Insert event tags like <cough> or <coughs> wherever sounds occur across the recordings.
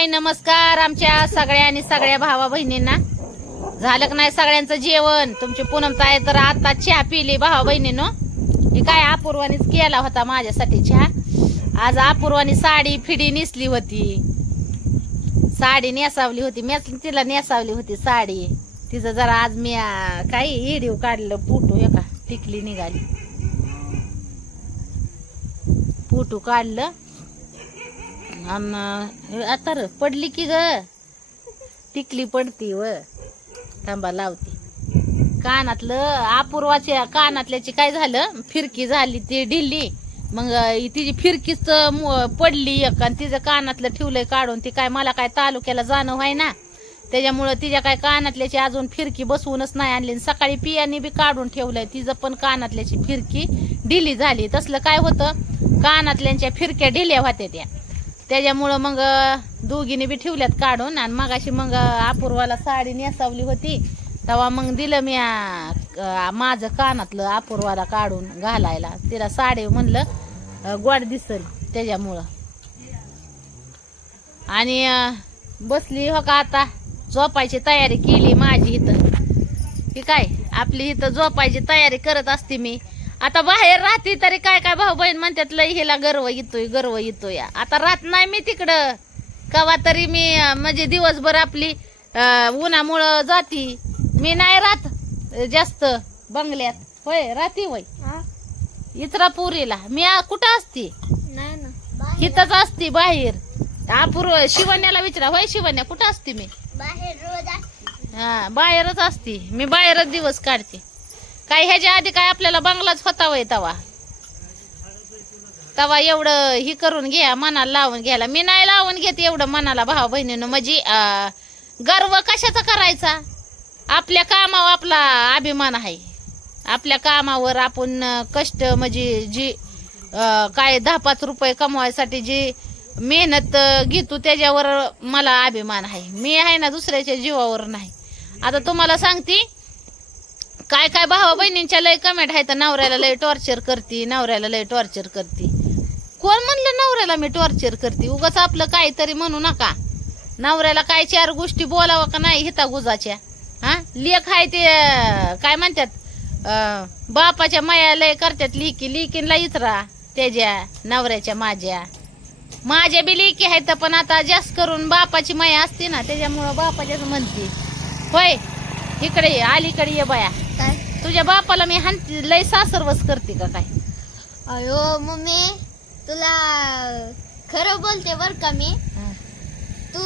हाय नमस्कार आमच्या सगळ्या आणि सगळ्या भावा बहिणींना. झालं का नाही सगळ्यांचं जेवण? तुमची पूनम ताई तर आता चहा पिली भावा बहिणीनो. हे काय अपूर्वानीच केला होता माझ्यासाठी चहा? आज अपूर्वानी साडी फिडी नेसली होती. साडी नेसावली होती. मीच तिला नेसावली होती साडी. तिचं जरा आज मी काही हिडीव काढलं पुटू एका टिकली निघाली. पुटू काढलं. आणि आता र पडली की ग. टिकली पडती व. थांबा लावते. कानातलं अपूर्वाच्या कानातल्याची काय झालं? फिरकी झाली ती ढिल्ली मग तिची फिरकीच पडली एक आणि तिचं कानातलं ठेवलंय काढून ती काय मला काय तालुक्याला जाणं व्हाय ना? त्याच्यामुळं तिच्या काय कानातल्याची अजून फिरकी बसवूनच नाही आणली. आणि सकाळी पियाने बी काढून ठेवलंय तिचं पण कानातल्याची फिरकी ढिली झाली. तसलं काय होतं? कानातल्यांच्या फिरक्या ढिल्या होत्या त्या. त्याच्यामुळं मग दोघीने बी ठेवल्यात काढून. आणि मगाशी मग अपूर्वाला साडी नेसावली होती. तेव्हा मग दिलं मी माझं कानातलं अपूर्वाला काढून घालायला. तिला साडी म्हणलं गोड दिसल त्याच्यामुळं. आणि बसली हो का आता? झोपायची तयारी केली माझी इथं. की काय? आपली इथं झोपायची तयारी करत असते मी. आता बाहेर राहते तरी काय काय भाऊ बहीण म्हणतात लय हिला गर्व येतोय गर्व येतोय. आता राहत नाही मी तिकडं. कवा तरी मी म्हणजे दिवसभर आपली उन्हामुळं जाती. मी नाही राहत जास्त बंगल्यात. होय राहते होय. इतरा पुरीला मी कुठं असते? नाही ना. इथंच असते बाहेर. अपूर्व शिवण्याला विचारा. होय शिवण्या कुठं असते मी? बाहेर रोज हा बाहेरच असते. मी बाहेरच दिवस काढते. काय ह्याच्या आधी काय आपल्याला बंगलाच होता वय तवा. तवा एवढं ही करून घ्या मनाला लावून घ्यायला. मी नाही लावून घेत एवढं मनाला भावा बहिणीनं. म्हणजे गर्व कशाचा करायचा? आपल्या कामावर आपला अभिमान आहे. आपल्या कामावर आपण कष्ट म्हणजे जी काय दहा पाच रुपये कमवायसाठी जी मेहनत घेतो त्याच्यावर मला अभिमान आहे. मी आहे ना दुसऱ्याच्या जीवावर नाही. आता तुम्हाला सांगते काय काय भावा बहिणींच्या लय कमेंट आहे तर नवऱ्याला लय टॉर्चर करते नवऱ्याला लय टॉर्चर करते. कोण म्हणलं नवऱ्याला मी टॉर्चर करते? उगाच आपलं काहीतरी म्हणू नका. नवऱ्याला काय चार गोष्टी बोलावं का नाही हिता गुजाच्या? हा? लेख आहे ते काय म्हणतात? बापाच्या माया लय करतात लिकी लिकीनला इतरा त्याच्या नवऱ्याच्या माझ्या. माझ्या बी लेकी आहेत पण आता जास्त करून बापाची माया असते ना त्याच्यामुळं बापाच्याच म्हणते. होय इकडे ये अलीकडे ये बाया. तुझ्या बापाला मी हानते लय सासरवस करते का काय? अयो मम्मी तुला खरं बोलते बर का मी? तू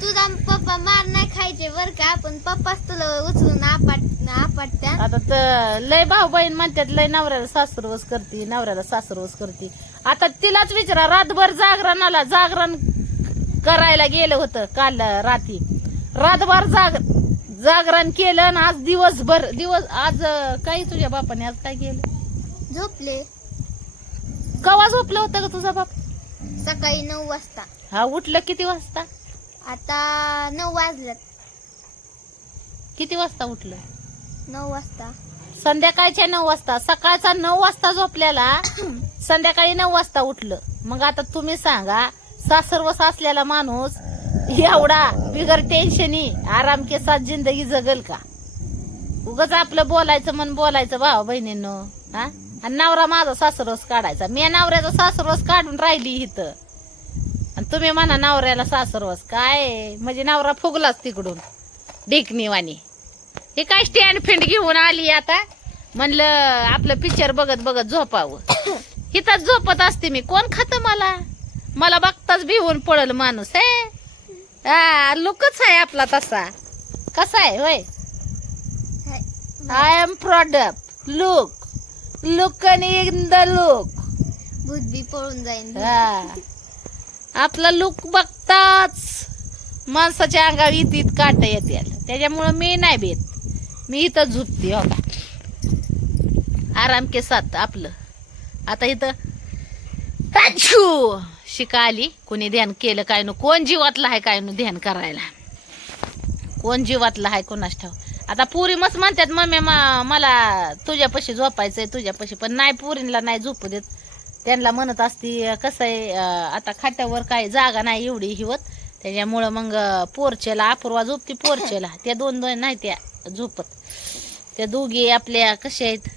तुझा पप्पा मार नाही खायचे बर का? पण पप्पाच तुला उचलून आपट आपटत्या आता तर लय भाऊ बहीण म्हणतात लय नवऱ्याला सासरवस करते नवऱ्याला सासरवस करते. आता तिलाच विचारा रातभर जागरणाला जागरण करायला गेलं होतं काल रात्री. रातभर जाग जागरण केलं आणि आज दिवसभर दिवस आज काही तुझ्या बापाने आज काय केलं? झोपले. कवा झोपलं होतं का तुझा बाप? सकाळी नऊ वाजता. हा उठलं किती वाजता? आता नऊ वाजल्यात किती वाजता उठलं? नऊ वाजता. संध्याकाळच्या नऊ वाजता. सकाळचा नऊ वाजता झोपल्याला <coughs> संध्याकाळी नऊ वाजता उठलं. मग आता तुम्ही सांगा सासरवस असलेला माणूस एवढा बिगर टेन्शनी आराम के साथ जिंदगी जगल का? उगाच आपलं बोलायचं मन बोलायचं भावा बहिणींनो हा? आणि नवरा माझा सासरवस काढायचा. मी नवऱ्याचा सासरोस काढून राहिली इथं. आणि तुम्ही म्हणा नवऱ्याला सासरवस काय? म्हणजे नवरा फुगलाच तिकडून डिकनीवानी हे काय स्टँड फिंड घेऊन आली आता? म्हणलं आपलं पिक्चर बघत बघत झोपावं. <coughs> हिथंच झोपत असते मी. कोण खात मला? मला बघताच भिवून पडल माणूस हे? हा लुकच आहे आपला तसा. कसा आहे होय? I am product look look in the look बुद्धी पळून जाईन. हा. आपला लुक बघताच माणसाच्या अंगावर इतीत काट येते त्याच्यामुळं मी नाही भेट मी इथं झुपते हो का? आराम के साथ आपलं. आता इथं. शिका आली कोणी ध्यान केलं काय नु कोण जीवातलं आहे काय नु ध्यान करायला? कोण जीवातलं आहे कोणाच ठाव आता पुरी मस्त म्हणतात मम्मी मला तुझ्यापाशी झोपायचंय तुझ्यापाशी पण नाही पुरीला नाही झोपू देत. त्यांना म्हणत असती कसं आहे आता खाट्यावर काय जागा नाही एवढी हिवत त्याच्यामुळं मग पोरचेला अपूर्वा झोपती पोरचेला त्या दोन दोन नाही त्या झोपत. त्या दोघी आपल्या कशा आहेत?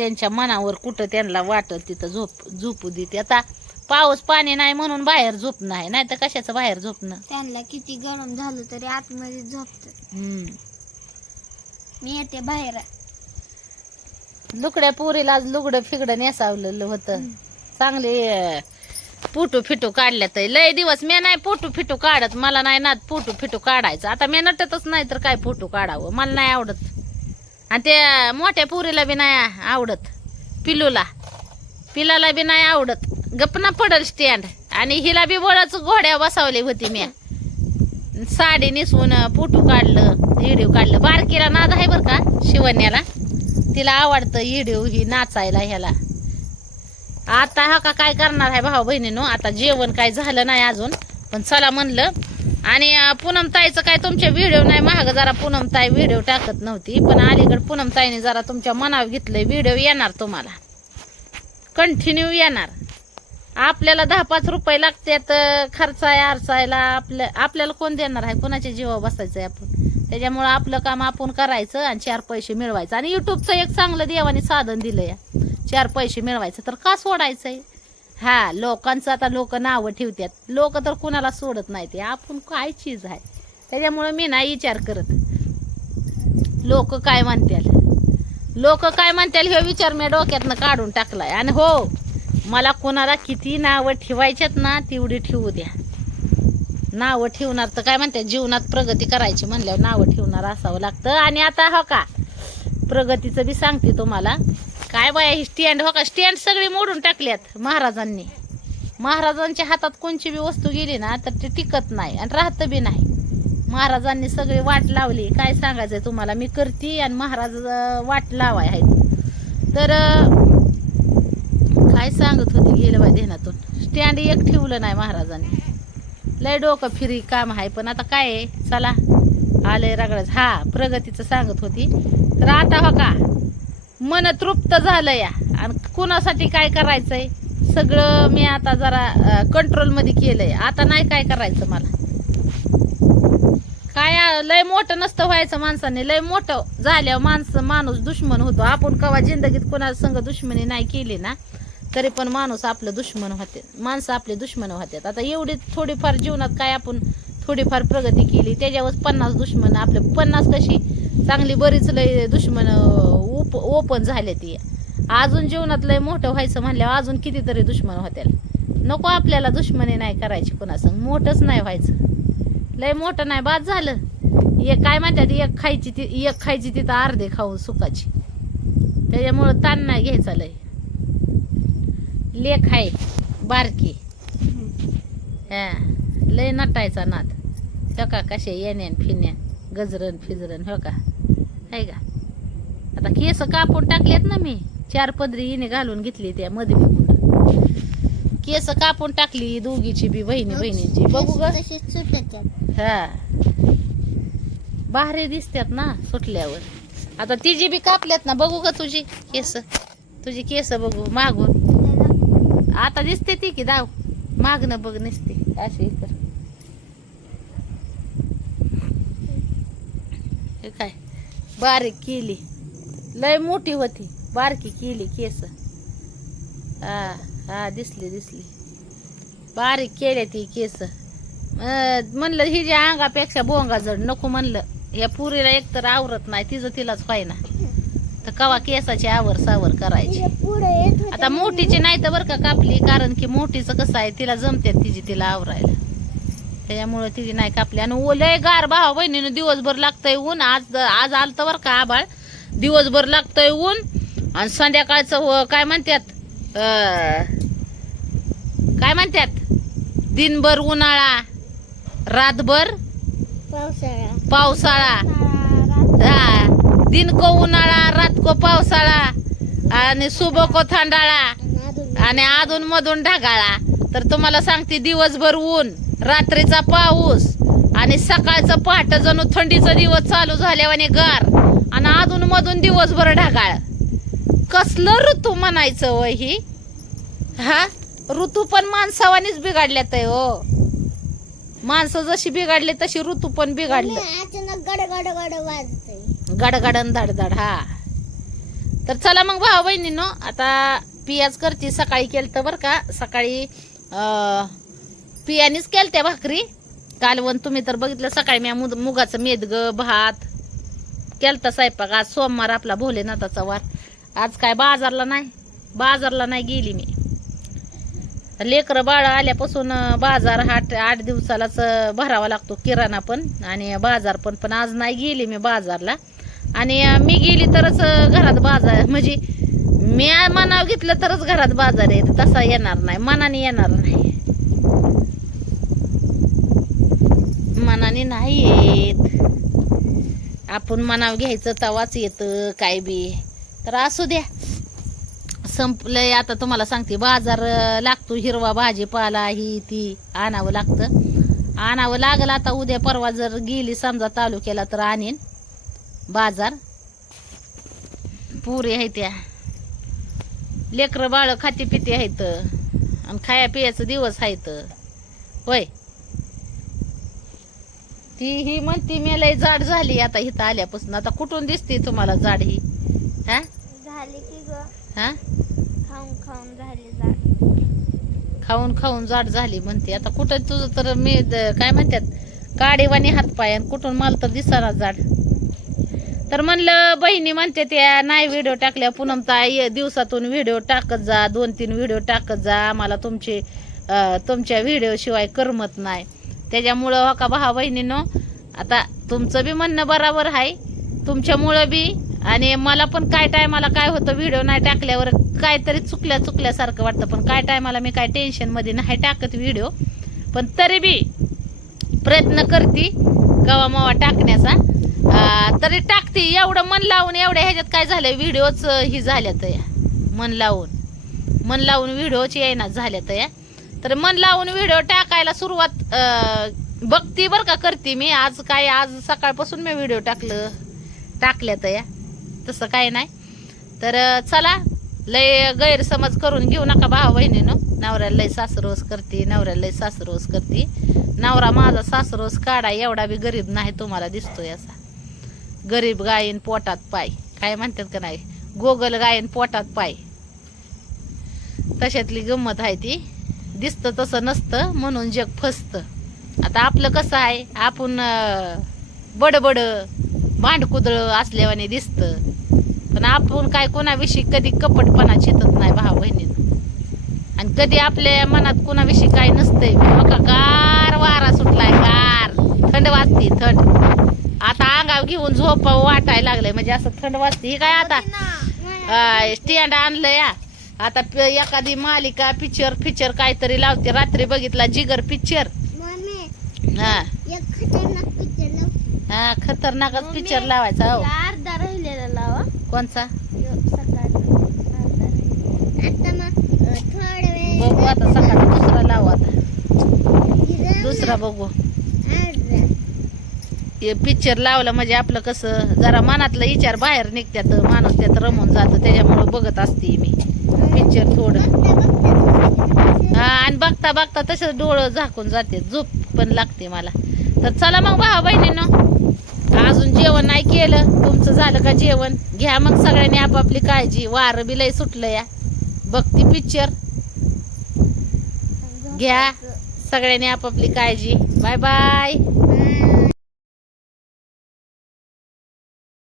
त्यांच्या मनावर कुठं त्यांना वाटत तिथं झोप झोपू देते. आता पाऊस पाणी नाही म्हणून बाहेर झोप नाही नाही तर कशाचं बाहेर झोपणं? त्यांना किती गरम झालं तरी आतमध्ये झोपत हम्म. मी येते बाहेर. लुकड्या पोरीला आज लुगडं फिगडं नेसावलेलं होतं. चांगले अं, पुटू फिटू काढल्यात लय दिवस मी नाही पुटू फिटू काढत. मला नाही ना पुटू फिटू काढायचं. आता मी नटतच नाही तर काय फोटो काढावं? मला नाही आवडत. आणि त्या मोठ्या पोरीला बी नाही आवडत पिलूला. पिलाला बी नाही आवडत. गपना पडल स्टँड आणि हिला बी वळच घोड्या बसावली होती मी साडी नेसून फोटो काढलं व्हिडिओ काढलं. बारकीला नाद आहे बरं का शिवण्याला. तिला आवडतं व्हिडिओ ही नाचायला ह्याला. आता हा का काय करणार आहे भाऊ बहिणीनो आता जेवण काय झालं नाही अजून. पण चला म्हणलं आणि पूनम ताईचं काय तुमच्या व्हिडिओ नाही महाग जरा पूनम ताई व्हिडिओ टाकत नव्हती पण अलीकडे पूनम ताईने जरा तुमच्या मनावर घेतलंय व्हिडिओ येणार तुम्हाला. कंटिन्यू येणार. आपल्याला दहा पाच रुपये लागतात अं, खर्चाय आरसायला आपल्या आपल्याला कोण देणार आहे? कोणाच्या जीवा बसायचंय आपण? त्याच्यामुळं आपलं काम आपण करायचं आणि चार पैसे मिळवायचं. आणि युट्यूबचं एक चांगलं देवाने साधन दिलं या चार पैसे मिळवायचं तर का सोडायचंय? हा लोकांचं आता लोक नावं ठेवतात लोक तर कुणाला सोडत नाही ते. आपण काय चीज आहे? त्याच्यामुळं मी नाही विचार करत. लोक काय म्हणतील लोक काय म्हणतील हे विचार मी डोक्यातनं काढून टाकलाय. आणि हो मला कोणाला किती नावं ठेवायच्यात ना तेवढी ठेवू द्या. नावं ठेवणार तर काय म्हणतात जीवनात प्रगती करायची म्हणल्यावर नावं ठेवणार असावं लागतं. आणि आता हो का प्रगतीचं बी सांगते तुम्हाला. काय बाया ही स्टँड हो का? स्टँड सगळी मोडून टाकल्यात महाराजांनी. महाराजांच्या हातात कोणची बी वस्तू गेली ना तर ते टिकत नाही आणि राहत बी नाही. महाराजांनी सगळी वाट लावली. काय सांगायचंय तुम्हाला? मी करते आणि महाराज वाट लावाय आहेत. तर काय सांगत होती गेलं बाय देण्यातून स्टँड एक ठेवलं नाही महाराजांनी. लय डोकं फिरी काम आहे पण आता काय आहे? चला आलंय रगडच हा प्रगतीचं सांगत होती. तर आता हो का? मन तृप्त झालं या. आणि कुणासाठी काय करायचंय? सगळं मी आता जरा कंट्रोलमध्ये केलंय. आता नाही काय करायचं मला. काय लय मोठं नसतं व्हायचं माणसाने. लय मोठं झाल्यावर माणसं माणूस दुश्मन होतो. आपण कवा जिंदगीत कोणा संग दुश्मनी नाही केली ना तरी पण माणूस आपलं दुश्मन होते. माणसं आपले दुश्मन होतात. आता एवढी थोडीफार जीवनात काय आपण थोडीफार प्रगती केली त्याच्यावर पन्नास दुश्मन आपले. पन्नास कशी चांगली बरीच लय दुश्मन ओप ओपन झाले ती. अजून जीवनात लय मोठं व्हायचं म्हणल्यावर अजून कितीतरी दुश्मन होत्या नको आपल्याला दुश्मनी नाही करायची कोणासंग. मोठंच नाही व्हायचं. लय मोठं नाही. बाद झालं. एक काय म्हणतात एक खायची ती एक खायची तिथं अर्धे खाऊन सुखाची. त्याच्यामुळं ताण नाही घ्यायचा लय. लेख आहे बारकी. हा लय नटायचा नाद. हो का कसे येण्यान फिरण्यान गजरन फिजरन हो का? आहे का? आता केस कापून टाकलेत ना मी. चार पदरी हिने घालून घेतली त्या मध्ये केस कापून टाकली दोघीची बी बहिणी बहिणीची बघू ग. हा. भारी दिसतात ना सुटल्यावर. आता तिची बी कापल्यात ना. बघू का तुझी केस. तुझी केस बघू मागून. आता दिसते ती की दाव. मागणं बघ नसते. अशी हे काय? बारीक केली. लय मोठी होती. बारकी केली केस. हा हा दिसली दिसली. बारीक केल्या ती केस. म्हणलं ही जे अंगापेक्षा बोंगा जड नको म्हणलं. या पुरीला एक तर आवरत नाही तिचं तिलाच ना तर कवा केसाची आवर सावर करायची. आता मोठीची नाही तर बरं का कापली कारण की मोठीचं कसं आहे तिला जमते तिची तिला आवरायला. त्याच्यामुळे तिची नाही कापली. आणि ओलय गार भावा बहिणीनं दिवसभर लागतंय ऊन. आज आज आलतं बरं का आबाळ दिवसभर लागतंय ऊन. आणि संध्याकाळचं काय म्हणतात काय म्हणतात दिनभर उन्हाळा रातभर पावसाळा. पावसाळा. हा दिन को उन्हाळा रात को पावसाळा. आणि सुबह को थंडाळा. आणि अधून मधून ढगाळा. तर तुम्हाला सांगते दिवसभर ऊन. रात्रीचा पाऊस आणि सकाळचं पहाट जणू थंडीचा दिवस चालू झाल्यावाने गार आणि अधून मधून दिवसभर ढगाळ. कसलं ऋतू म्हणायचं वय ही? हा? ऋतू पण माणसावानीच बिघडल्यात आहे हो. माणसं जशी बिघडली तशी ऋतू पण बिघडलं. गडगडन धडधड हा. तर चला मग भाऊ बहिणीनो आता पियाज करते सकाळी केलतं बरं का? सकाळी पियानीच पियानीच केलत्या भाकरी कालवण तुम्ही तर बघितलं सकाळी मी मुग मुगाचं मेदग भात केलता स्वयंपाक. आज सोमवार आपला भोलेनाथाचा वार. आज काय बाजारला नाही. बाजारला नाही गेली मी. लेकरं बाळ आल्यापासून बाजार आठ आठ दिवसालाच भरावा लागतो किराणा पण. आणि बाजार पण पण आज नाही गेली मी बाजारला. आणि मी गेली तरच घरात बाजार म्हणजे मी मनाव घेतलं तरच घरात बाजार आहे. तसा येणार नाही. मनाने येणार नाही. आणि नाही येत आपण मनाव घ्यायचं तवाच येतं काय बी. तर असू द्या. संपलंय आता तुम्हाला सांगते बाजार लागतो हिरवा भाजीपाला ही ती आणावं लागतं. आणावं लागलं आता उद्या परवा जर गेली समजा तालुक्याला तर आणीन बाजार. पुरी आहे त्या. लेकरं बाळ खाती पिती आहेत. आणि खाया पियाचं दिवस आहेत. होय. ती ही म्हणती मी लय जाड झाली आता इथं आल्यापासून. आता कुठून दिसते तुम्हाला जाड ही? हा? झाली की ग. हा? खाऊन खाऊन झाली झाड खाऊन खाऊन जाड झाली म्हणते. आता कुठं तुझं तर मी द- काय म्हणतात काडेवानी हात पाय आणि कुठून मला तर दिसाना जाड. तर म्हणलं बहिणी म्हणते त्या नाही व्हिडिओ टाकल्या. पूनम ताई दिवसातून व्हिडिओ टाकत जा. दोन तीन व्हिडिओ टाकत जा. आम्हाला तुमचे अं, तुमच्या व्हिडिओ शिवाय करमत नाही. त्याच्यामुळं हो का भावा बहिणीनो आता तुमचं बी म्हणणं बराबर आहे. तुमच्यामुळं बी. आणि मला पण काय टायमाला काय होतं व्हिडिओ नाही टाकल्यावर काहीतरी चुकल्या चुकल्यासारखं वाटतं. पण काय टायमाला मी काय टेन्शनमध्ये नाही टाकत व्हिडिओ पण तरी बी प्रयत्न करते गवा मावा टाकण्याचा. तरी टाकते. एवढं मन लावून एवढ्या ह्याच्यात काय झालं व्हिडिओच ही झाल्या या. मन लावून. मन लावून व्हिडिओच येईना झाल्या या. तर मन लावून व्हिडिओ टाकायला सुरुवात बघती बरं का करते मी. आज काय आज सकाळपासून मी व्हिडिओ टाकलं टाकल्यात या. तसं काय नाही. तर चला लय गैरसमज करून घेऊ नका भावा बहिणीनं. नवऱ्याला लय सासरोस करते नवऱ्याला लय सासरोस करते. नवरा माझा सासरोस काढा एवढा बी गरीब नाही तुम्हाला दिसतोय असा. गरीब गायीन पोटात पाय. काय म्हणतात का नाही? गोगल गायीन पोटात पाय. तशातली गंमत आहे ती. दिसतं तसं नसतं म्हणून जग फसतं. आता आपलं कसं आहे? आपण बडबड भांडकुदळ असल्यावाने दिसतं. पण आपण काय कोणाविषयी कधी कपटपणा चितत नाही भाऊ बहिणीनं. आणि कधी आपल्या मनात कोणाविषयी काय नसतंय. बघा गार वारा सुटलाय गार. थंड वाजते थंड. आता अंगाव घेऊन झोप वाटायला लागलंय. म्हणजे असं थंड वाजते. ही काय आता? स्टँड आणलं या आता प- एखादी मालिका पिक्चर पिक्चर काहीतरी लावते. रात्री बघितला जिगर पिक्चर मम्मी हा. एक खतरनाक पिक्चर लाव. हा खतरनाकच पिक्चर लावायचा हो. अर्धा राहिलेला लावा कोणचा? आता मग थोडा वेळ बघू आता सकाळचा दुसरा लावू आता. दुसरा बघू. हे पिक्चर लावलं म्हणजे आपलं कसं जरा मनातलं विचार बाहेर निघत्यात माणूस त्यात रमून जातं त्याच्यामुळं बघत असते मी. पिक्चर थोडं. हा आणि बघता बघता तसंच डोळं झाकून जाते. झोप पण लागते मला. तर चला मग भावा बहिणीनं. अजून जेवण नाही केलं. तुमचं झालं का जेवण? घ्या मग सगळ्यांनी आपापली काळजी. वारं बी लय सुटलं या. बघती पिक्चर घ्या सगळ्यांनी आपापली काळजी. Bye bye